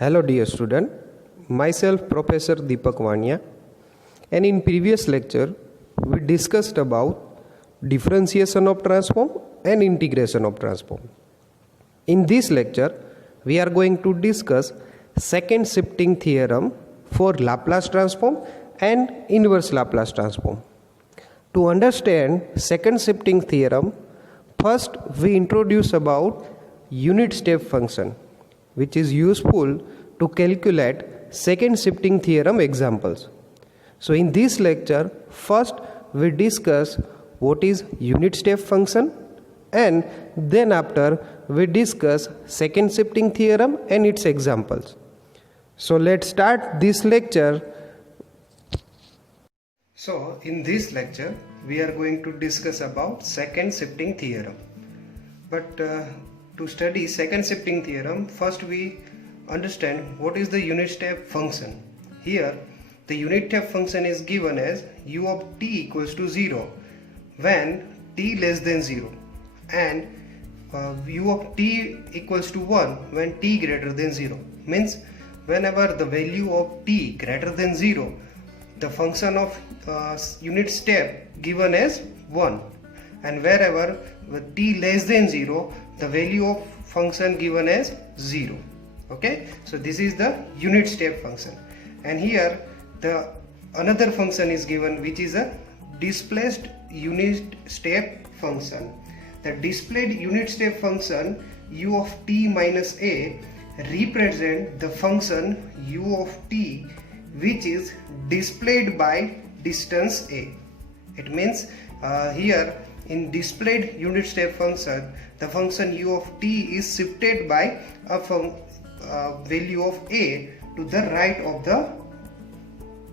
Hello dear student, myself Professor Deepak Vania, and in previous lecture we discussed about differentiation of transform and integration of transform. In this lecture we are going to discuss second shifting theorem for Laplace transform and inverse Laplace transform. To understand second shifting theorem, first we introduce about unit step function, which is useful to calculate second shifting theorem examples. So in this lecture, first we discuss what is unit step function, and then after we discuss second shifting theorem and its examples. So let's start this lecture. So in this lecture we are going to discuss about second shifting theorem. But to study second shifting theorem, first we understand what is the unit step function. Here the unit step function is given as u of t equals to 0 when t less than 0 and u of t equals to 1 when t greater than 0. Means whenever the value of t greater than 0, the function of unit step given as 1, and wherever with t less than 0, the value of function given as 0. Okay, so this is the unit step function, and here the another function is given which is a displaced unit step function. The displayed unit step function u of t minus a represent the function u of t which is displayed by distance a. It means here in displayed unit step function, the function u of t is shifted by a value of a to the right of the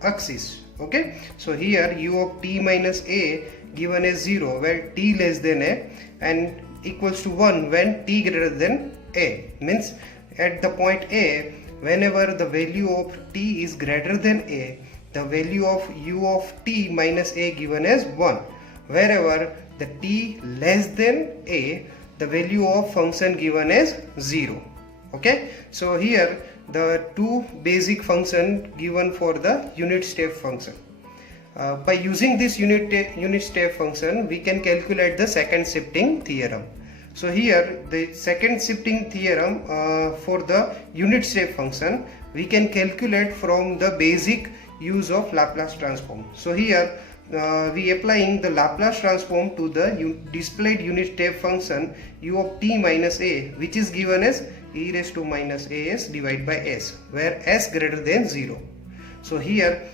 axis. Okay, so here u of t minus a given as 0 where t less than a and equals to 1 when t greater than a. Means at the point a, whenever the value of t is greater than a, the value of u of t minus a given as 1. Wherever the t less than a, the value of function given as 0. Okay, so here the two basic function given for the unit step function. By using this unit step function, we can calculate the second shifting theorem. So here the second shifting theorem for the unit step function we can calculate from the basic use of Laplace transform. So here we applying the Laplace transform to the displayed unit step function u of t minus a, which is given as e raised to minus as divided by s, where s greater than 0. So here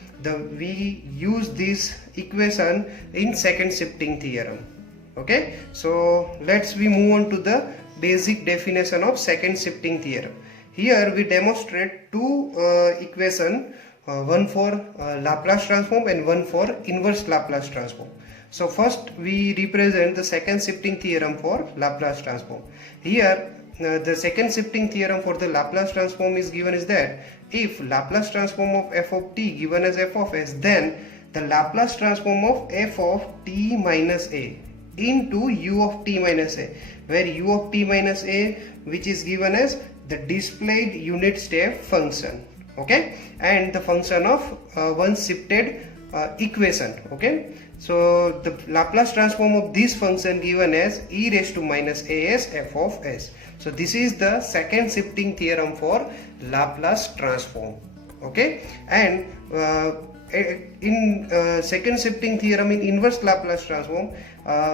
we use this equation in second shifting theorem. Okay, so we move on to the basic definition of second shifting theorem. Here we demonstrate two equation, one for Laplace transform and one for inverse Laplace transform. So first we represent the second shifting theorem for Laplace transform. Here the second shifting theorem for the Laplace transform is given as that if Laplace transform of f of t given as f of s, then the Laplace transform of f of t minus a into u of t minus a, where u of t minus a which is given as the displayed unit step function. Okay, and the function of one shifted equation. Okay, so the Laplace transform of this function given as e raised to minus as f of s. So this is the second shifting theorem for Laplace transform. Okay, and in second shifting theorem in inverse Laplace transform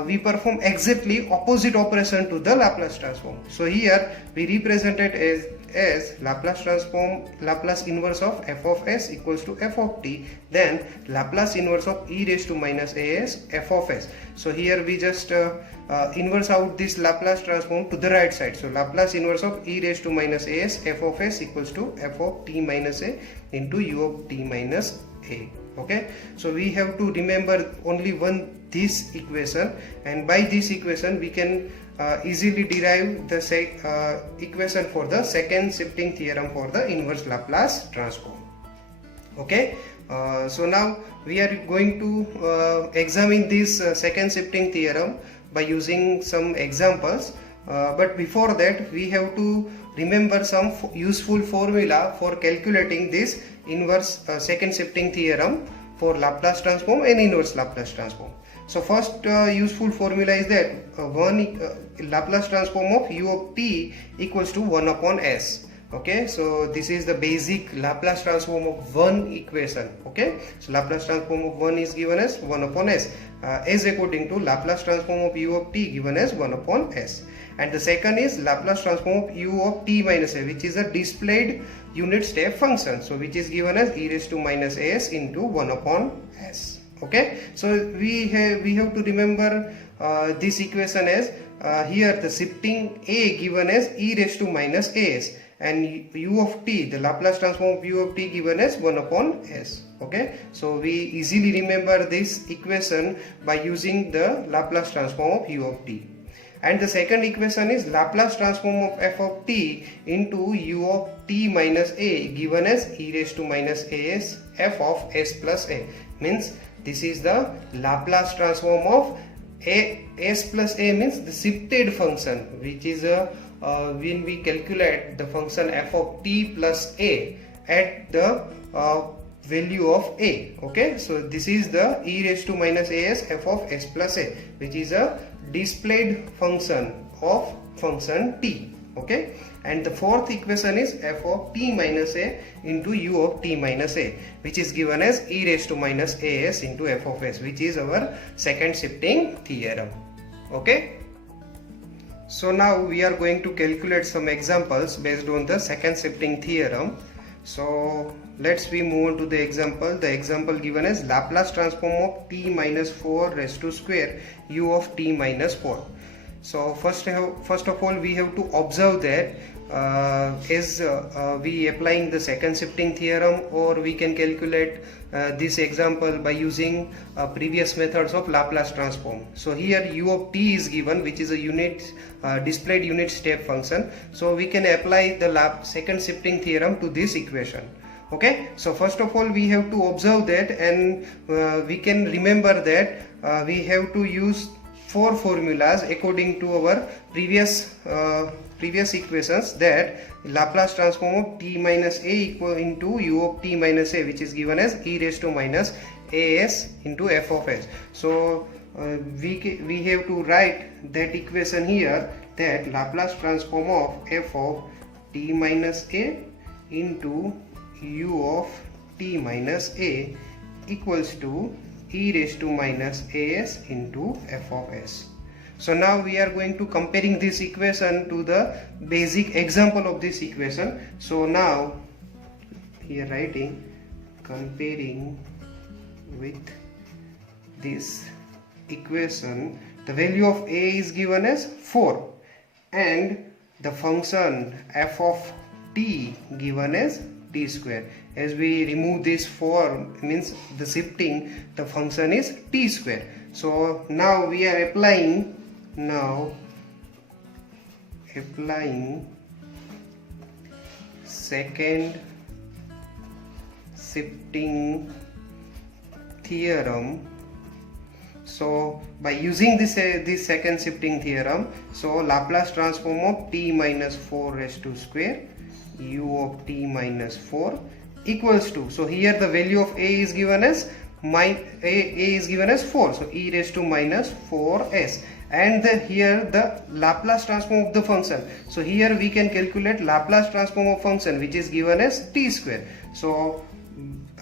we perform exactly opposite operation to the Laplace transform. So here we represent it as Laplace transform, Laplace inverse of f of s equals to f of t, then Laplace inverse of e raised to minus as f of s. So here we just inverse out this Laplace transform to the right side. So Laplace inverse of e raised to minus as f of s equals to f of t minus a into u of t minus a. Okay, so we have to remember only this equation, and by this equation we can easily derive the equation for the second shifting theorem for the inverse Laplace transform. Okay, so now we are going to examine this second shifting theorem by using some examples. but before that we have to remember some useful formula for calculating this inverse second shifting theorem for Laplace transform and inverse Laplace transform. So first useful formula is that Laplace transform of u of t equals to 1 upon s. Okay, so this is the basic Laplace transform of one equation. Okay, so Laplace transform of 1 is given as 1 upon s, as according to Laplace transform of u of t given as 1 upon s. And the second is Laplace transform of u of t minus a, which is a displayed unit step function, so which is given as e raised to minus as into 1 upon s. Okay, so we have to remember this equation as here the shifting a given as e raised to minus as, and u of t, the Laplace transform of u of t given as 1 upon s. Okay, so we easily remember this equation by using the Laplace transform of u of t. And the second equation is Laplace transform of f of t into u of t minus a given as e raised to minus as f of s plus a. Means this is the Laplace transform of s plus a, means the shifted function, which is when we calculate the function f of t plus a at the value of a. Okay, so this is the e raised to minus as f of s plus a, which is a displayed function of function t. Okay, and the fourth equation is f of t minus a into u of t minus a, which is given as e raised to minus as into f of s, which is our second shifting theorem. Okay, so now we are going to calculate some examples based on the second shifting theorem. So let's we move on to the example. The example given as Laplace transform of t minus 4 raised to square u of t minus 4. So first of all we have to observe that as we applying the second shifting theorem, or we can calculate this example by using previous methods of Laplace transform. So here u of t is given, which is a unit displayed unit step function, so we can apply the second shifting theorem to this equation. Okay, so first of all we have to observe that, and we can remember that we have to use 4 formulas according to our previous equations, that Laplace transform of t minus a equal into u of t minus a, which is given as e raised to minus as into f of s. So we have to write that equation here, that Laplace transform of f of t minus a into u of t minus a equals to e raised to minus as into f of s. So now we are going to comparing this equation to the basic example of this equation. So now here writing comparing with this equation, the value of a is given as 4 and the function f of t given as t square. As we remove this 4, means the shifting, the function is t square. So now we are applying second shifting theorem. So by using this second shifting theorem, so Laplace transform of t minus 4 raised to square u of t minus 4 equals to, so here the value of a is given as is given as 4, so e raised to minus 4s, and here the Laplace transform of the function. So here we can calculate Laplace transform of function, which is given as t square. So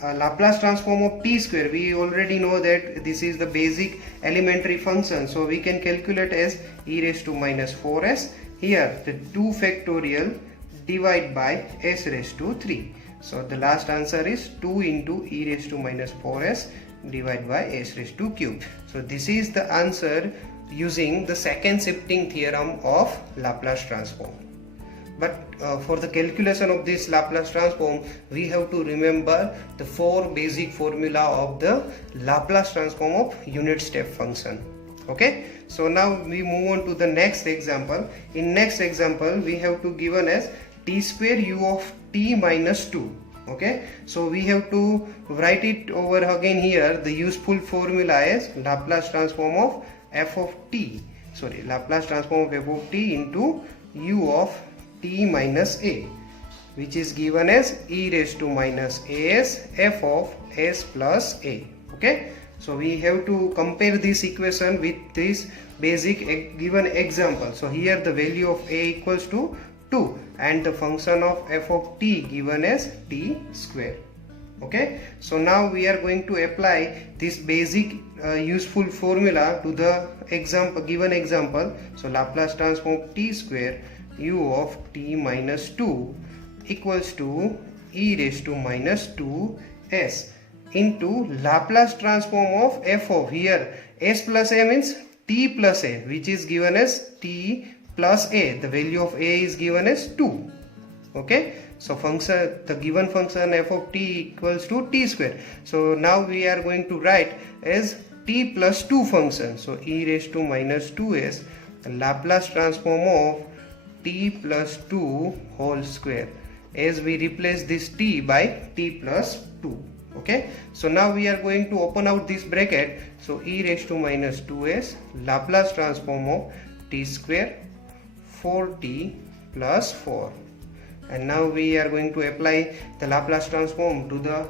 Laplace transform of t square, we already know that this is the basic elementary function, so we can calculate as e raised to minus 4s. Here the 2 factorial divide by s raised to 3. So the last answer is 2 into e raised to minus 4s divided by s raised to cube. So this is the answer using the second shifting theorem of Laplace transform. But for the calculation of this Laplace transform, we have to remember the 4 basic formula of the Laplace transform of unit step function. Okay, so now we move on to the next example. In next example we have to given as t square u of t minus 2. Okay, so we have to write it over again here. The useful formula is Laplace transform of f of t Laplace transform of f of t into u of t minus a, which is given as e raised to minus as f of s plus a. Okay, so we have to compare this equation with this basic given example. So here the value of a equals to 2 and the function of f of t given as t square. Okay, so now we are going to apply this basic useful formula to the given example. So Laplace transform of t square u of t minus 2 equals to e raised to minus 2s into Laplace transform of f of, here s plus a means t plus a, which is given as t plus a. The value of a is given as 2. Okay, so the given function f of t equals to t square. So now we are going to write as t plus 2 function. So e raised to minus 2s, the Laplace transform of t plus 2 whole square, as we replace this t by t plus 2. Okay, so now we are going to open out this bracket. So e raised to minus 2s Laplace transform of t square 4t plus 4. And now we are going to apply the Laplace transform to the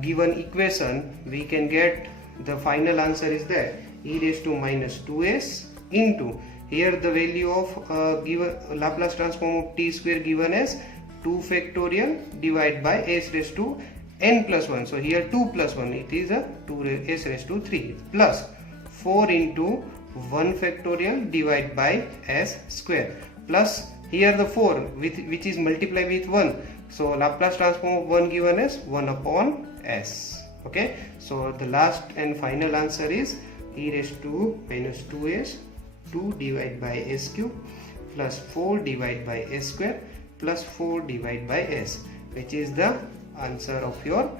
given equation. We can get the final answer is that e raised to minus 2s into, here the value of given Laplace transform of t square given as 2 factorial divided by s raised to n plus 1. So here 2 plus 1, it is a 2s raised to 3 plus 4 into 1 factorial divided by s square, plus here the 4 which is multiplied with 1. So Laplace transform of 1 given as 1 upon s. Okay, so the last and final answer is e raised to minus 2s 2 divided by s cube plus 4 divided by s square plus 4 divided by s, which is the answer of your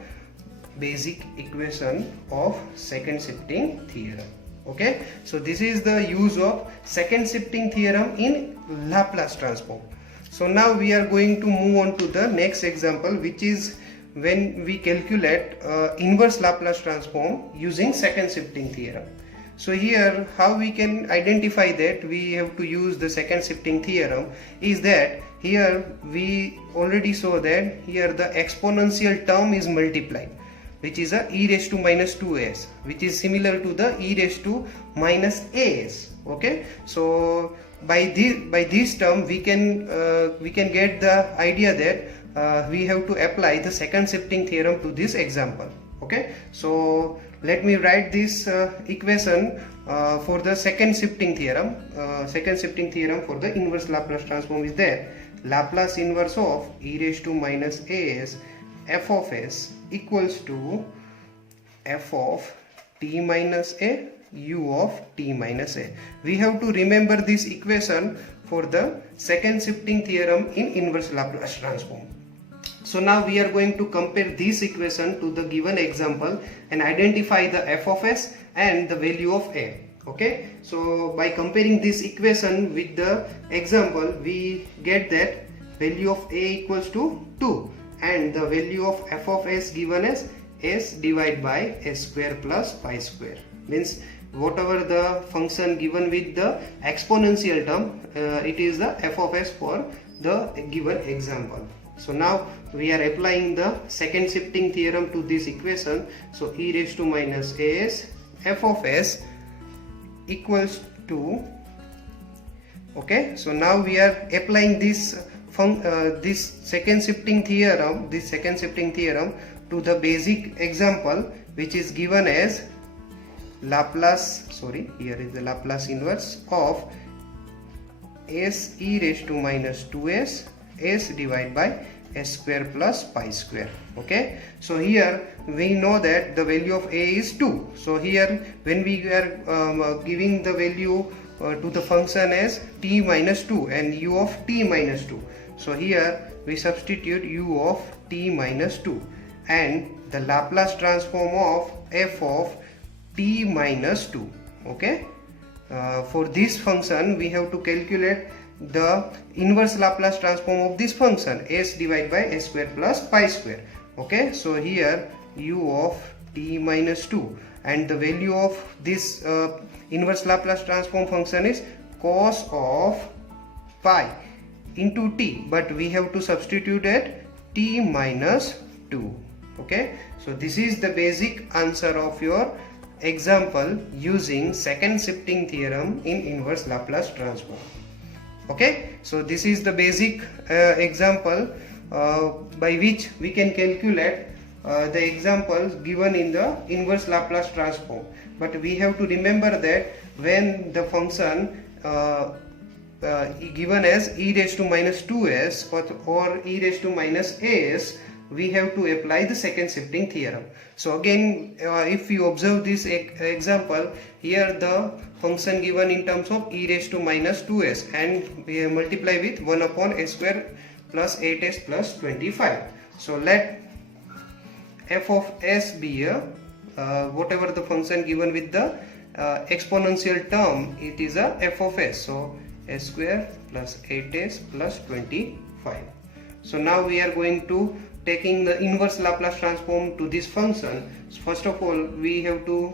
basic equation of second shifting theorem. Okay, so this is the use of second shifting theorem in Laplace transform. So now we are going to move on to the next example, which is when we calculate inverse Laplace transform using second shifting theorem. So here how we can identify that we have to use the second shifting theorem is that here we already saw that here the exponential term is multiplied, which is a e raised to minus 2s, which is similar to the e raised to minus as. Okay, so by this term we can get the idea that we have to apply the second shifting theorem to this example. Okay, so let me write this equation for the second shifting theorem. Second shifting theorem for the inverse Laplace transform is there. Laplace inverse of e raised to minus as f of s equals to f of t minus a u of t minus a. We have to remember this equation for the second shifting theorem in inverse Laplace transform. So now we are going to compare this equation to the given example and identify the f of s and the value of a. Okay, so by comparing this equation with the example, we get that value of a equals to 2 and the value of f of s given as s divided by s square plus pi square, means whatever the function given with the exponential term, it is the f of s for the given example. So now we are applying the second shifting theorem to this equation. So e raised to minus as f of s equals to, okay, so now we are applying this second shifting theorem to the basic example, which is given as Laplace, here is the Laplace inverse of s e raised to minus 2s s divided by s square plus pi square. Okay, so here we know that the value of a is 2. So here when we are giving the value to the function as t minus 2 and u of t minus 2, so here we substitute u of t minus 2 and the Laplace transform of f of t minus 2. Okay, for this function we have to calculate the inverse Laplace transform of this function s divided by s square plus pi square. Okay, so here u of t minus 2 and the value of this inverse Laplace transform function is cos of pi into t, but we have to substitute at t minus 2. Okay, so this is the basic answer of your example using second shifting theorem in inverse Laplace transform. Okay, so this is the basic example by which we can calculate the examples given in the inverse Laplace transform. But we have to remember that when the function given as e raised to minus 2s or e raised to minus as, we have to apply the second shifting theorem. So again, if you observe this example, here the function given in terms of e raised to minus 2s, and we multiply with 1 upon s square plus 8s plus 25. So let f of s be a whatever the function given with the exponential term, it is a f of s. So s square plus 8s plus 25. So now we are going to taking the inverse Laplace transform to this function. First of all, we have to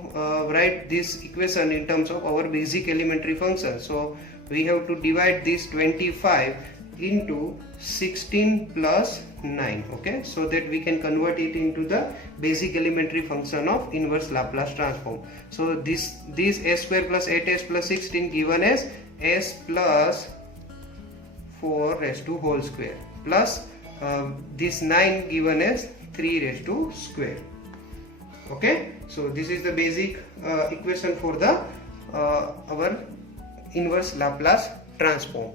write this equation in terms of our basic elementary function. So we have to divide this 25 into 16 plus 9, okay, so that we can convert it into the basic elementary function of inverse Laplace transform. So this s square plus 8s plus 16 given as s plus 4 raised to whole square plus this 9 given as 3 raised to square. Okay, so this is the basic equation for the our inverse Laplace transform.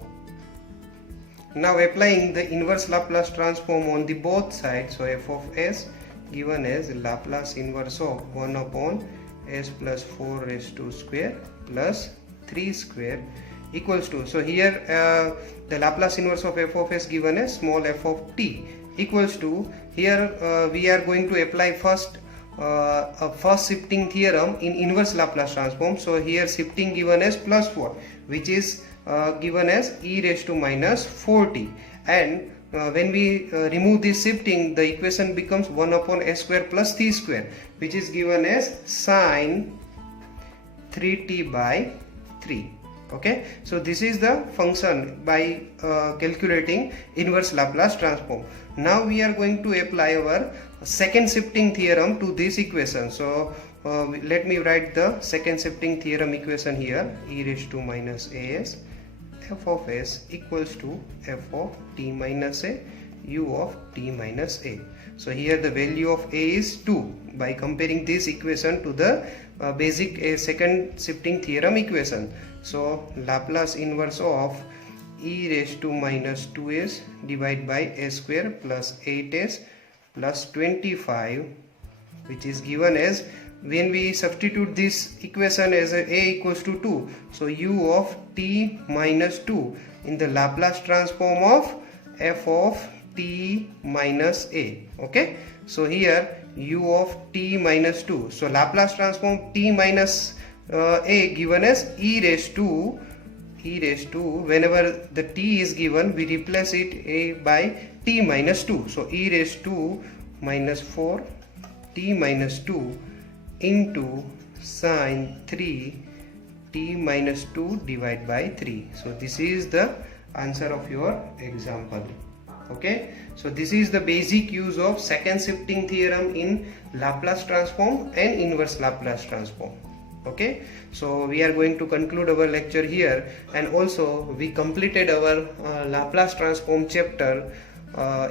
Now applying the inverse Laplace transform on the both sides, so f of s given as Laplace inverse of 1 upon s plus 4 raised to square plus 3 square equals to, so here the Laplace inverse of f of s given as small f of t equals to, here we are going to apply first a first shifting theorem in inverse Laplace transform. So here shifting given as plus 4, which is given as e raised to minus 4t, and when we remove this shifting, the equation becomes 1 upon s square plus t square, which is given as sine 3t by 3. Okay, so this is the function by calculating inverse Laplace transform. Now we are going to apply our second shifting theorem to this equation. So let me write the second shifting theorem equation here. E raised to minus as f of s equals to f of t minus a u of t minus a. So here the value of a is 2 by comparing this equation to the basic second shifting theorem equation. So Laplace inverse of e raised to minus 2s divided by s square plus 8s plus 25, which is given as, when we substitute this equation as a equals to 2, so u of t minus 2 in the Laplace transform of f of t minus a. Okay, so here u of t minus 2, so Laplace transform t minus a given as e raised to, whenever the t is given, we replace it a by t minus 2, so e raised to minus 4 t minus 2 into sine 3 t minus 2 divided by 3. So this is the answer of your example. Okay, so this is the basic use of second shifting theorem in Laplace transform and inverse Laplace transform. Okay, so we are going to conclude our lecture here, and also we completed our Laplace transform chapter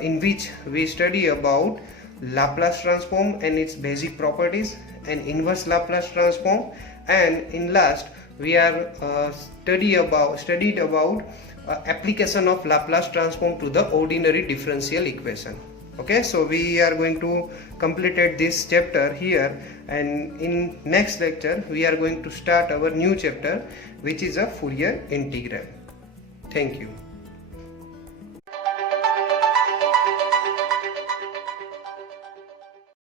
in which we study about Laplace transform and its basic properties and inverse Laplace transform, and in last we are studied about application of Laplace transform to the ordinary differential equation. Okay, so we are going to complete this chapter here, and in next lecture we are going to start our new chapter, which is a Fourier integral. Thank you.